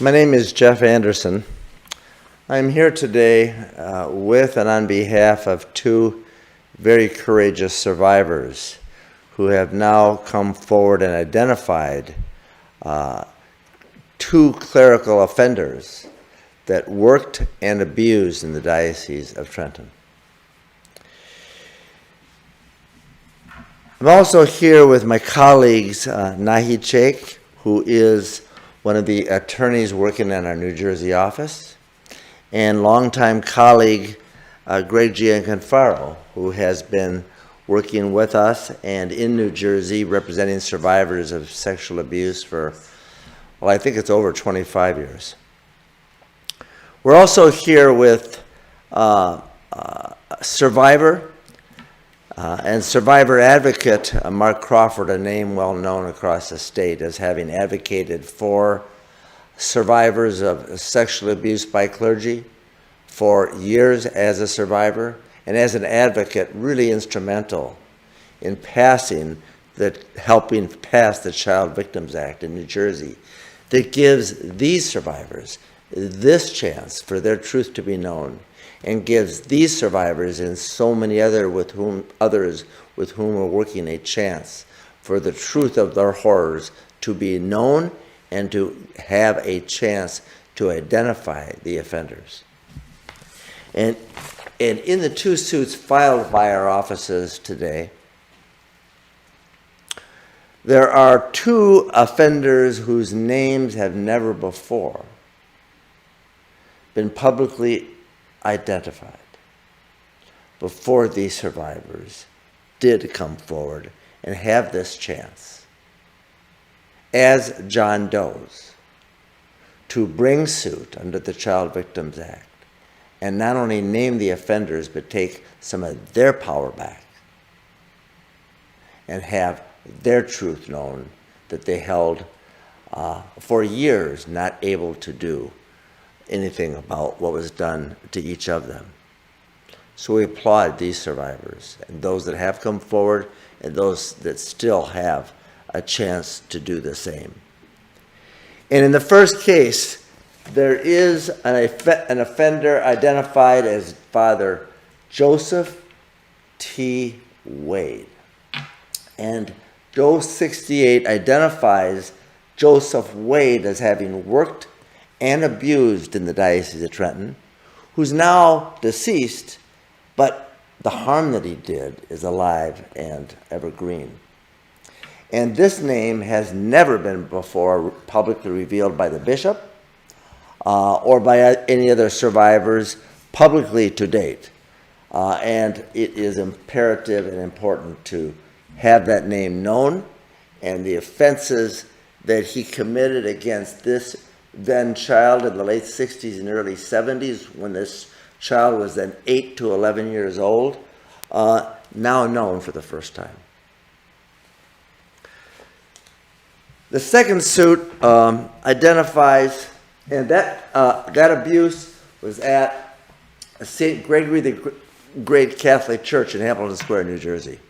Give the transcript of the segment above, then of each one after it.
My name is Jeff Anderson. I'm here today with and on behalf of two very courageous survivors who have now come forward and identified two clerical offenders that worked and abused in the Diocese of Trenton. I'm also here with my colleagues, Nahid Shaikh, who is one of the attorneys working in our New Jersey office, and longtime colleague, Gregory Gianforcaro, who has been working with us and in New Jersey representing survivors of sexual abuse for, well, I think it's over 25 years. We're also here with a survivor and survivor advocate, Mark Crawford, a name well known across the state as having advocated for survivors of sexual abuse by clergy for years as a survivor, and as an advocate, really instrumental in helping pass the Child Victims Act in New Jersey that gives these survivors this chance for their truth to be known, and gives these survivors and so many others with whom we're working a chance for the truth of their horrors to be known and to have a chance to identify the offenders. And in the two suits filed by our offices today, there are two offenders whose names have never before been publicly identified before these survivors did come forward and have this chance as John Does to bring suit under the Child Victims Act and not only name the offenders but take some of their power back and have their truth known that they held for years not able to do anything about what was done to each of them. So we applaud these survivors and those that have come forward and those that still have a chance to do the same. And in the first case, there is an offender identified as Father Joseph T. Wade. And Dose 68 identifies Joseph Wade as having worked and abused in the Diocese of Trenton, who's now deceased, but the harm that he did is alive and evergreen. And this name has never been before publicly revealed by the bishop or by any other survivors publicly to date. And it is imperative and important to have that name known, and the offenses that he committed against this then child in the late 60s and early 70s, when this child was then 8 to 11 years old, now known for the first time. The second suit identifies, and that abuse was at St. Gregory the Great Catholic Church in Hamilton Square, New Jersey.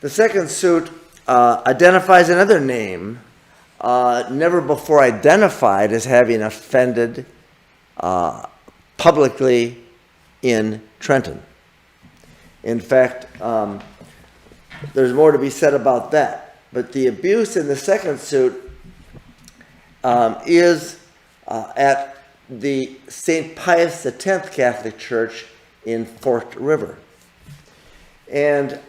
The second suit identifies another name never before identified as having offended publicly in Trenton. In fact, there's more to be said about that. But the abuse in the second suit is at the St. Pius X Catholic Church in Forked River. And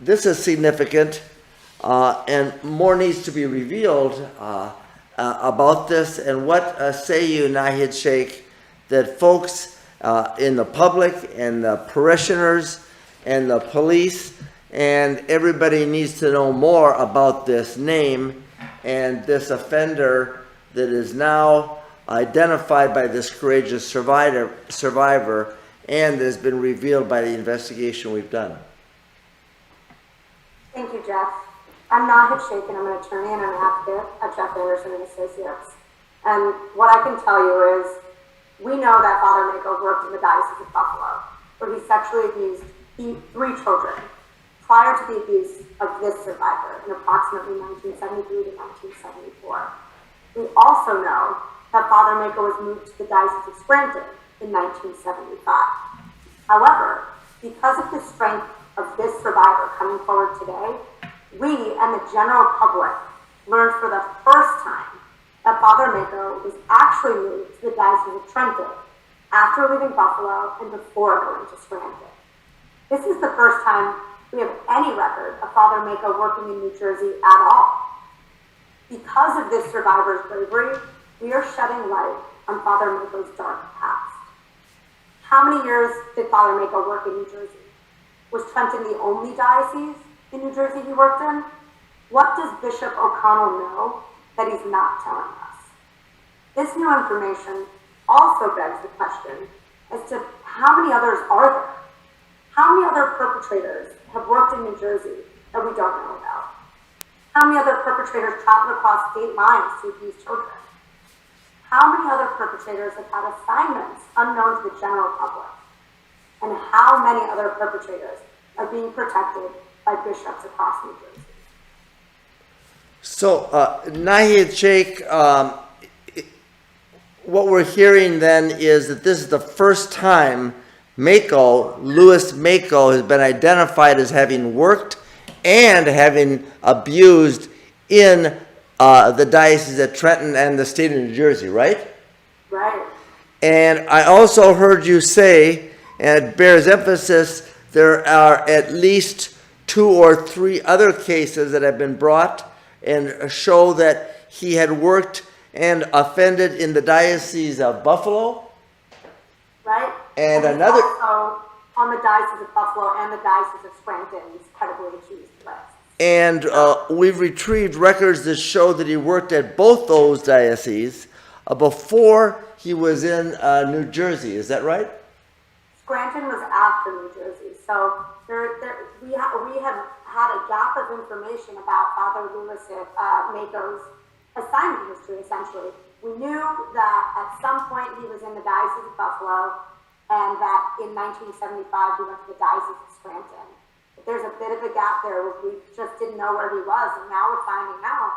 this is significant. And more needs to be revealed about this. And what say you, Nahid Shaikh, that folks in the public and the parishioners and the police and everybody needs to know more about this name and this offender that is now identified by this courageous survivor and has been revealed by the investigation we've done. Thank you, Jeff. I'm Nahid Shaikh, and I'm an attorney and an advocate at Jeff Anderson and Associates. And what I can tell you is, we know that Father Mako worked in the Diocese of Buffalo, where he sexually abused 3 children prior to the abuse of this survivor in approximately 1973 to 1974. We also know that Father Mako was moved to the Diocese of Scranton in 1975. However, because of the strength of this survivor coming forward today, we and the general public learned for the first time that Father Mako was actually moved to the Diocese of Trenton after leaving Buffalo and before going to Scranton. This is the first time we have any record of Father Mako working in New Jersey at all. Because of this survivor's bravery, we are shedding light on Father Mako's dark past. How many years did Father Mako work in New Jersey? Was Trenton the only diocese in New Jersey he worked in? What does Bishop O'Connell know that he's not telling us? This new information also begs the question as to how many others are there? How many other perpetrators have worked in New Jersey that we don't know about? How many other perpetrators traveled across state lines to abuse children? How many other perpetrators have had assignments unknown to the general public? And how many other perpetrators are being protected by bishops across New Jersey? So, Nahid Sheikh, what we're hearing then is that this is the first time Mako, Louis Mako, has been identified as having worked and having abused in the Diocese of Trenton and the state of New Jersey, right? Right. And I also heard you say, and it bears emphasis, there are at least 2 or 3 other cases that have been brought and show that he had worked and offended in the Diocese of Buffalo. Right. And he's another... also on the Diocese of Buffalo and the Diocese of Scranton's credibly accused list. And we've retrieved records that show that he worked at both those dioceses before he was in New Jersey. Is that right? Scranton was after New Jersey. So we have had a gap of information about Father Louis Mako's assignment history, essentially. We knew that at some point he was in the Diocese of Buffalo and that in 1975 he went to the Diocese of Scranton. But there's a bit of a gap there where we just didn't know where he was, and now we're finding out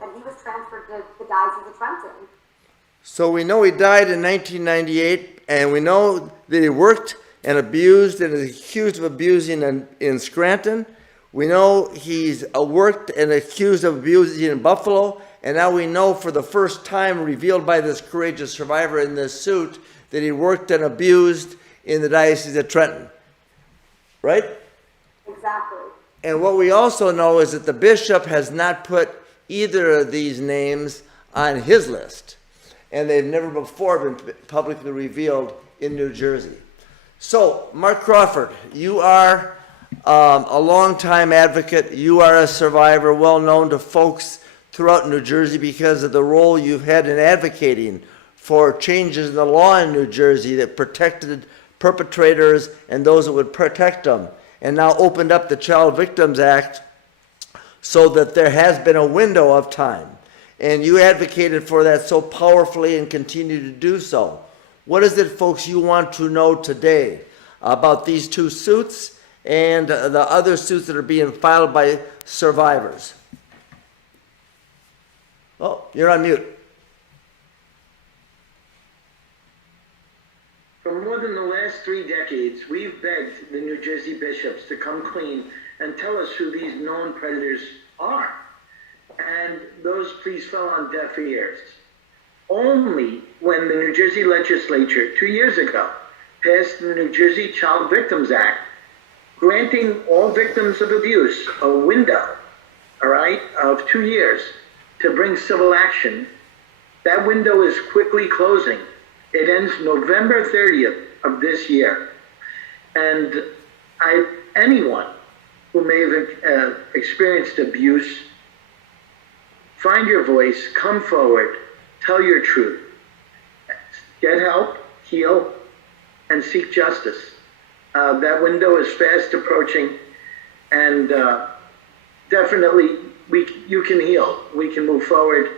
that he was transferred to the Diocese of Trenton. So we know he died in 1998, and we know that he worked and abused and is accused of abusing in Scranton. We know he's worked and accused of abusing in Buffalo, and now we know for the first time, revealed by this courageous survivor in this suit, that he worked and abused in the Diocese of Trenton. Right? Exactly. And what we also know is that the bishop has not put either of these names on his list. And they've never before been publicly revealed in New Jersey. So, Mark Crawford, you are a longtime advocate. You are a survivor, well known to folks throughout New Jersey because of the role you've had in advocating for changes in the law in New Jersey that protected perpetrators and those that would protect them, and now opened up the Child Victims Act so that there has been a window of time. And you advocated for that so powerfully and continue to do so. What is it, folks, you want to know today about these 2 suits and the other suits that are being filed by survivors? Oh, you're on mute. For more than the last 3 decades, we've begged the New Jersey bishops to come clean and tell us who these known predators are. And those pleas fell on deaf ears. Only when the New Jersey legislature 2 years ago passed the New Jersey Child Victims Act, granting all victims of abuse a window, all right, of 2 years to bring civil action. That window is quickly closing. It ends November 30th of this year. And anyone who may have experienced abuse, find your voice, come forward, tell your truth. Get help, heal, and seek justice. That window is fast approaching, and definitely you can heal, we can move forward.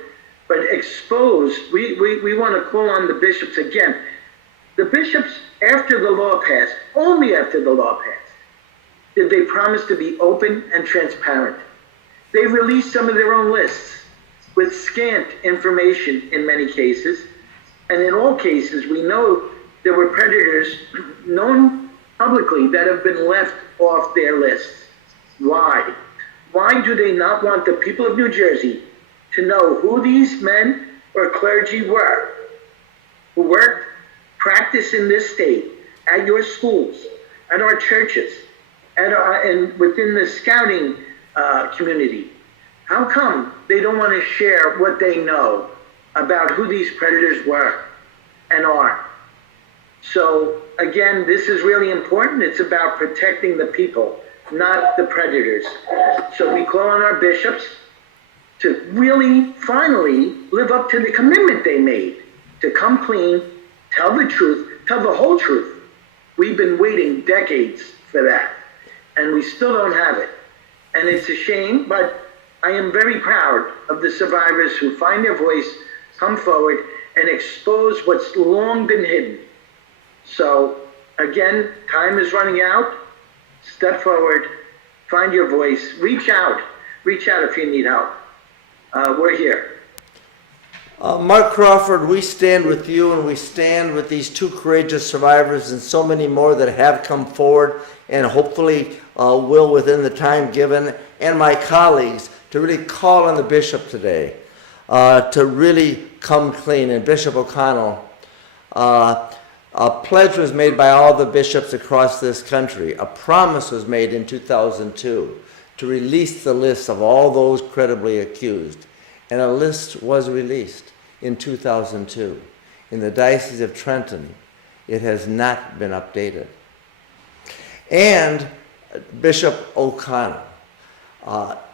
But expose, we want to call on the bishops again. The bishops, after the law passed, only after the law passed, did they promise to be open and transparent. They released some of their own lists with scant information in many cases, and in all cases we know there were predators known publicly that have been left off their lists. Why? Why do they not want the people of New Jersey to know who these men or clergy were, who worked, practiced in this state, at your schools, at our churches, and within the scouting community? How come they don't want to share what they know about who these predators were and are? So again, this is really important. It's about protecting the people, not the predators. So we call on our bishops to really finally live up to the commitment they made to come clean, tell the truth, tell the whole truth. We've been waiting decades for that, and we still don't have it. And it's a shame, but I am very proud of the survivors who find their voice, come forward, and expose what's long been hidden. So again, time is running out. Step forward, find your voice, reach out if you need help. We're here. Mark Crawford, we stand with you, and we stand with these two courageous survivors and so many more that have come forward and hopefully will within the time given, and my colleagues, to really call on the bishop today to really come clean. And Bishop O'Connell, a pledge was made by all the bishops across this country. A promise was made in 2002 to release the list of all those credibly accused. And a list was released in 2002. In the Diocese of Trenton, it has not been updated. And Bishop O'Connell,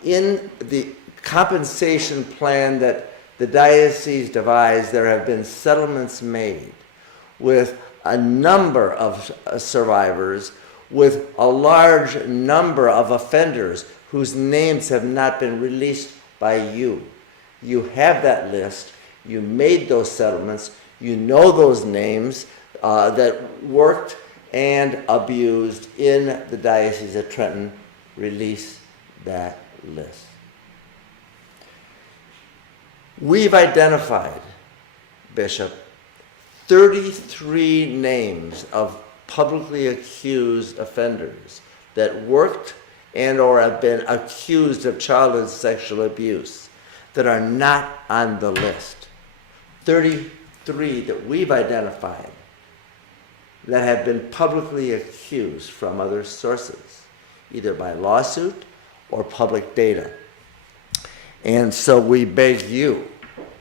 in the compensation plan that the diocese devised, there have been settlements made with a number of survivors, with a large number of offenders whose names have not been released by you. You have that list. You made those settlements. You know those names that worked and abused in the Diocese of Trenton. Release that list. We've identified, Bishop, 33 names of publicly accused offenders that worked and or have been accused of childhood sexual abuse that are not on the list. 33 that we've identified that have been publicly accused from other sources, either by lawsuit or public data. And so we beg you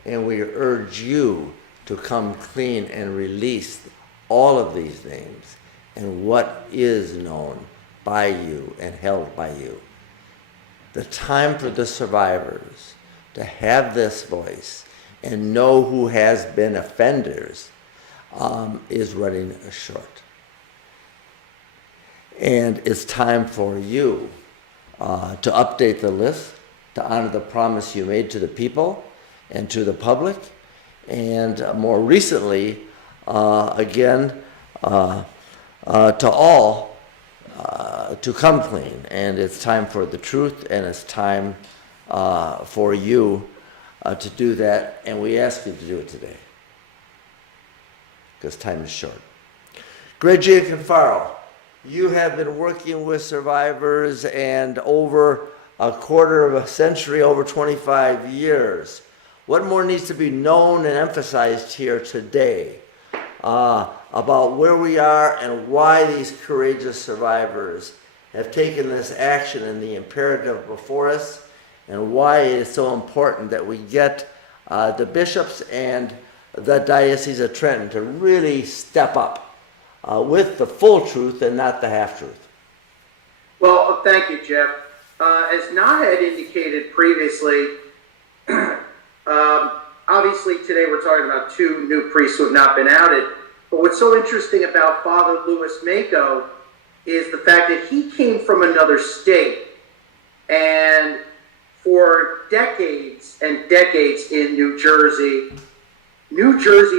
and we urge you to come clean and release all of these names and what is known by you and held by you. The time for the survivors to have this voice and know who has been offenders is running short. And it's time for you to update the list, to honor the promise you made to the people and to the public, and more recently, again, to all, to come clean. And it's time for the truth, and it's time for you to do that, and we ask you to do it today, because time is short. Gregory the Great, you have been working with survivors and over a quarter of a century, over 25 years. What more needs to be known and emphasized here today about where we are and why these courageous survivors have taken this action and the imperative before us, and why it is so important that we get the bishops and the Diocese of Trenton to really step up with the full truth and not the half-truth? Well, thank you, Jeff. As Nah had indicated previously, obviously today we're talking about two new priests who have not been outed. But what's so interesting about Father Louis Mako is the fact that he came from another state. And for decades and decades in New Jersey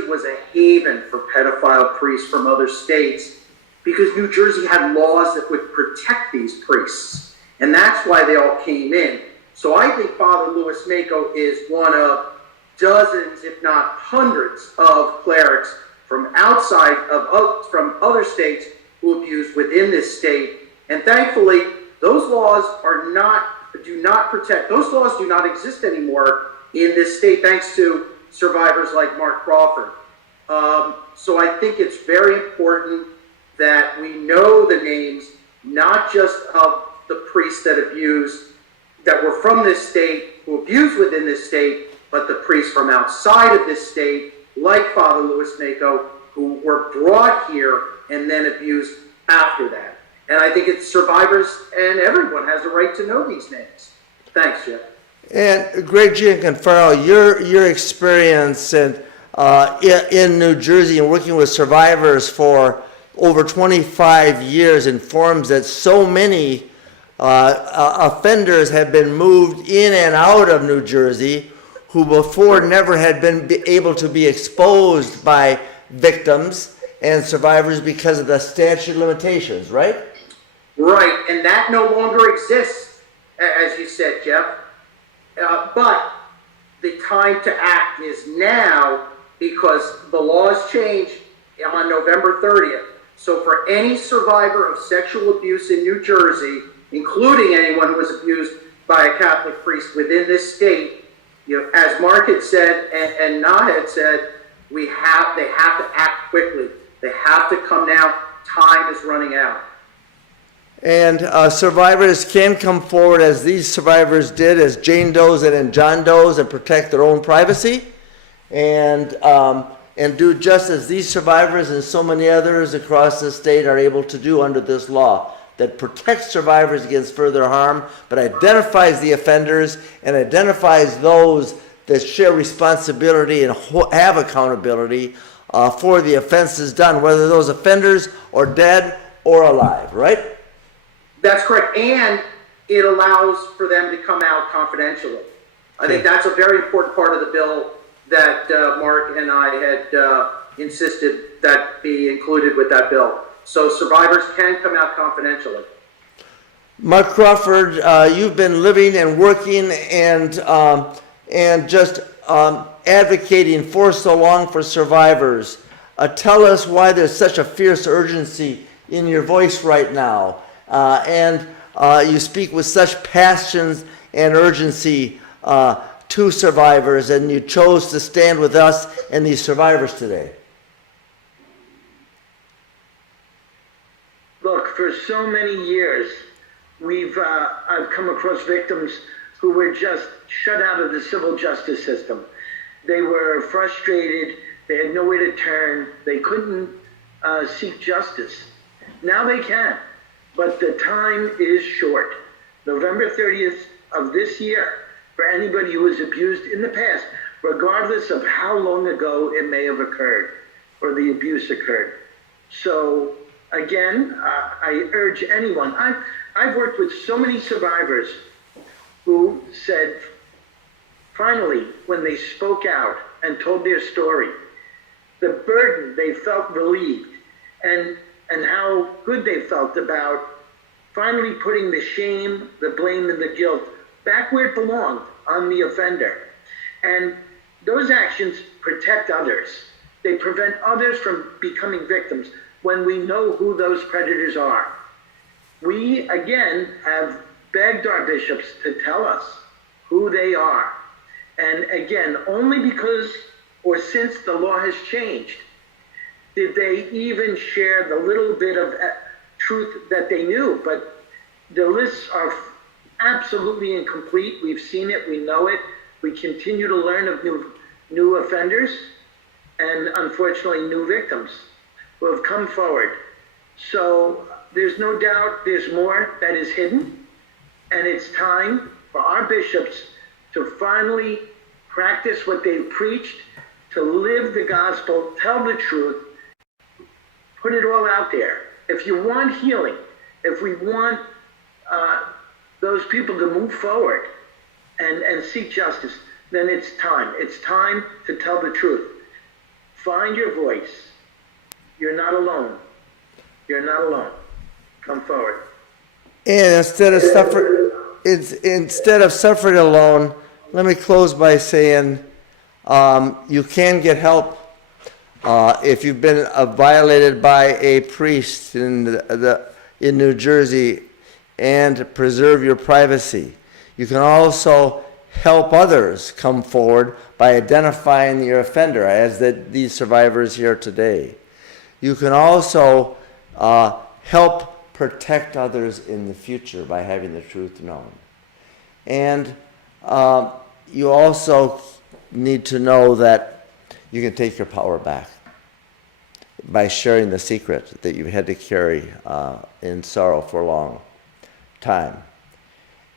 was a haven for pedophile priests from other states. because New Jersey had laws that would protect these priests. And that's why they all came in. So I think Father Louis Mako is one of dozens, if not hundreds, of clerics from outside of from other states who abuse within this state. And thankfully, those laws do not protect. Those laws do not exist anymore in this state, thanks to survivors like Mark Crawford. So I think it's very important that we know the names, not just of the priests that were from this state, who abused within this state, but the priests from outside of this state, like Father Louis Mako, who were brought here and then abused after that. And I think it's survivors and everyone has a right to know these names. Thanks, Jeff. And Greg Gianforcaro, your experience in New Jersey and working with survivors for over 25 years informs that so many offenders have been moved in and out of New Jersey who before never had been able to be exposed by victims and survivors because of the statute of limitations, right? Right, and that no longer exists, as you said, Jeff. But the time to act is now, because the laws change on November 30th. So for any survivor of sexual abuse in New Jersey, including anyone who was abused by a Catholic priest within this state, as Mark had said and Na had said, they have to act quickly. They have to come now. Time is running out. And survivors can come forward, as these survivors did, as Jane Does and John Does, and protect their own privacy, and do just as these survivors and so many others across the state are able to do under this law that protects survivors against further harm, but identifies the offenders and identifies those that share responsibility and have accountability for the offenses done, whether those offenders are dead or alive, right? That's correct, and it allows for them to come out confidentially. I think that's a very important part of the bill that Mark and I had insisted that be included with that bill. So survivors can come out confidentially. Mark Crawford, you've been living and working and just advocating for so long for survivors. Tell us why there's such a fierce urgency in your voice right now, and you speak with such passion and urgency to survivors, and you chose to stand with us and these survivors today. Look, for so many years, I've come across victims who were just shut out of the civil justice system. They were frustrated. They had nowhere to turn. They couldn't seek justice. Now they can, but the time is short. November 30th of this year, for anybody who was abused in the past, regardless of how long ago it may have occurred or the abuse occurred. So again, I urge anyone. I've worked with so many survivors who said, finally, when they spoke out and told their story, the burden, they felt relieved, and how good they felt about finally putting the shame, the blame, and the guilt back where it belonged, on the offender. And those actions protect others. They prevent others from becoming victims when we know who those predators are. We, again, have begged our bishops to tell us who they are. And again, only because or since the law has changed did they even share the little bit of truth that they knew. But the lists are absolutely incomplete. We've seen it, we know it. We continue to learn of new offenders and unfortunately new victims who have come forward. So there's no doubt there's more that is hidden, and it's time for our bishops to finally practice what they've preached, to live the gospel, tell the truth, put it all out there. If you want healing, if we want those people to move forward and seek justice, then it's time. It's time to tell the truth. Find your voice. You're not alone. You're not alone. Come forward. And instead of suffering alone, let me close by saying you can get help if you've been violated by a priest in New Jersey, and preserve your privacy. You can also help others come forward by identifying your offender, as these survivors here today. You can also help protect others in the future by having the truth known. And you also need to know that you can take your power back by sharing the secret that you had to carry in sorrow for a long time.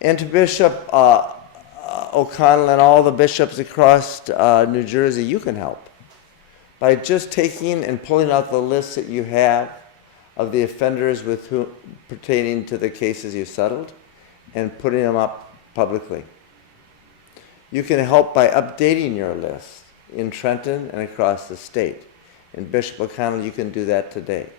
And to Bishop O'Connell and all the bishops across New Jersey, you can help by just taking and pulling out the lists that you have of the offenders with whom pertaining to the cases you settled and putting them up publicly. You can help by updating your list in Trenton and across the state. And Bishop O'Connell, you can do that today.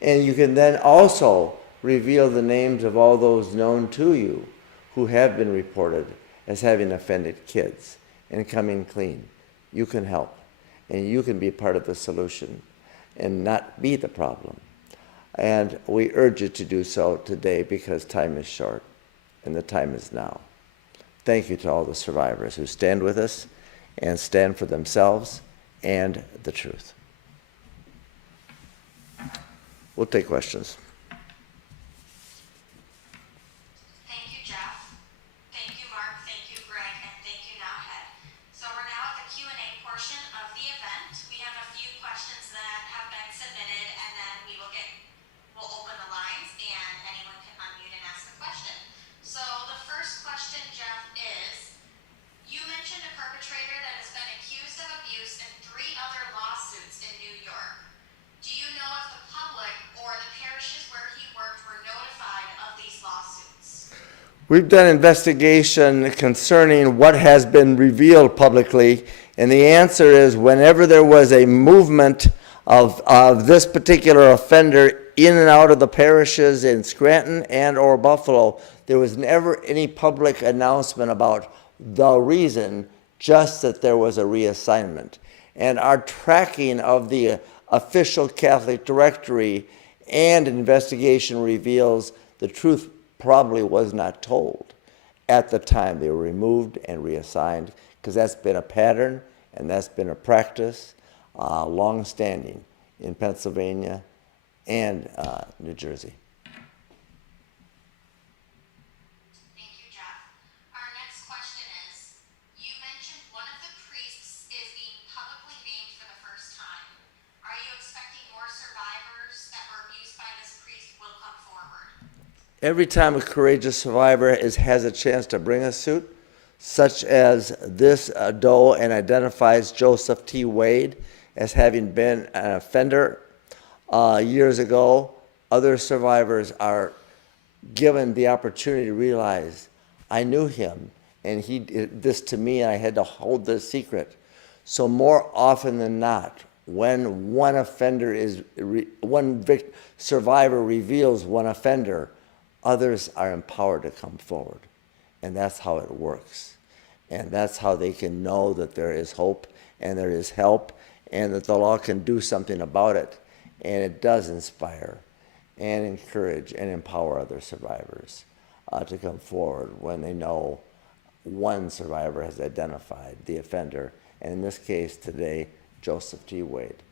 And you can then also reveal the names of all those known to you who have been reported as having offended kids and coming clean. You can help, and you can be part of the solution and not be the problem. And we urge you to do so today because time is short, and the time is now. Thank you to all the survivors who stand with us and stand for themselves and the truth. We'll take questions. Thank you, Jeff. Thank you, Mark. Thank you, Greg. And thank you, Nowhead. So we're now at the Q&A portion of the event. We have a few questions that have been submitted, and then we'll open the lines, and anyone can unmute and ask a question. So the first question, Jeff, is, you mentioned a perpetrator that has been accused of abuse in 3 other lawsuits in New York. Do you know if the public or the parishes where he worked were notified of these lawsuits? We've done investigation concerning what has been revealed publicly, and the answer is whenever there was a movement of this particular offender in and out of the parishes in Scranton and or Buffalo, there was never any public announcement about the reason, just that there was a reassignment. And our tracking of the official Catholic directory and investigation reveals the truth probably was not told at the time they were removed and reassigned, because that's been a pattern and that's been a practice long-standing in Pennsylvania and New Jersey. Thank you, Jeff. Our next question is, you mentioned one of the priests is being publicly named for the first time. Are you expecting more survivors that were abused by this priest will come forward? Every time a courageous survivor has a chance to bring a suit, such as this doe, and identifies Joseph T. Wade as having been an offender years ago, other survivors are given the opportunity to realize, I knew him, and he did this to me, and I had to hold this secret. So more often than not, when one survivor reveals one offender, others are empowered to come forward. And that's how it works. And that's how they can know that there is hope and there is help and that the law can do something about it. And it does inspire and encourage and empower other survivors to come forward when they know one survivor has identified the offender, and in this case today, Joseph T. Wade.